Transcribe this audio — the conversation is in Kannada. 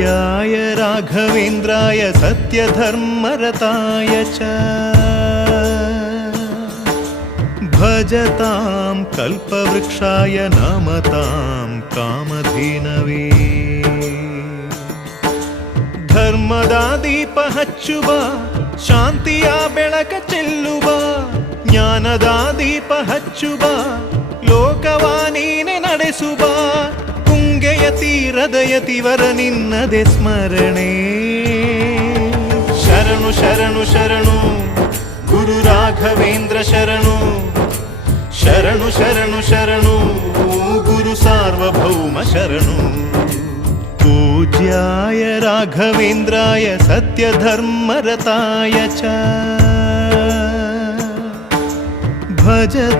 पूज्याय राघवेन्द्राय सत्यधर्मरताय च भजतां कल्पवृक्षाय नमतां कामधेनवे ಧರ್ಮದ ದೀಪ ಹಚ್ಚುವ ಶಾಂತಿಯ ಬೆಳಕ ಚೆಲ್ಲುವ ಜ್ಞಾನದ ದೀಪ ಹಚ್ಚುವ ಲೋಕವ ನೀನೆ ನಡೆಸುವ ತುಂಗೆಯ ತೀರದ ಯತಿವರ ನಿನ್ನದೆ ಸ್ಮರಣೆ ಶರಣು ಶರಣು ಶರಣು ಗುರು ರಾಘವೇಂದ್ರ ಶರಣು ಶರಣು ಶರಣು ಶರಣು ಗುರು ಸಾರ್ವಭೌಮ ಶರಣು पूज्याय राघवेन्द्राय सत्यधर्मरताय च भज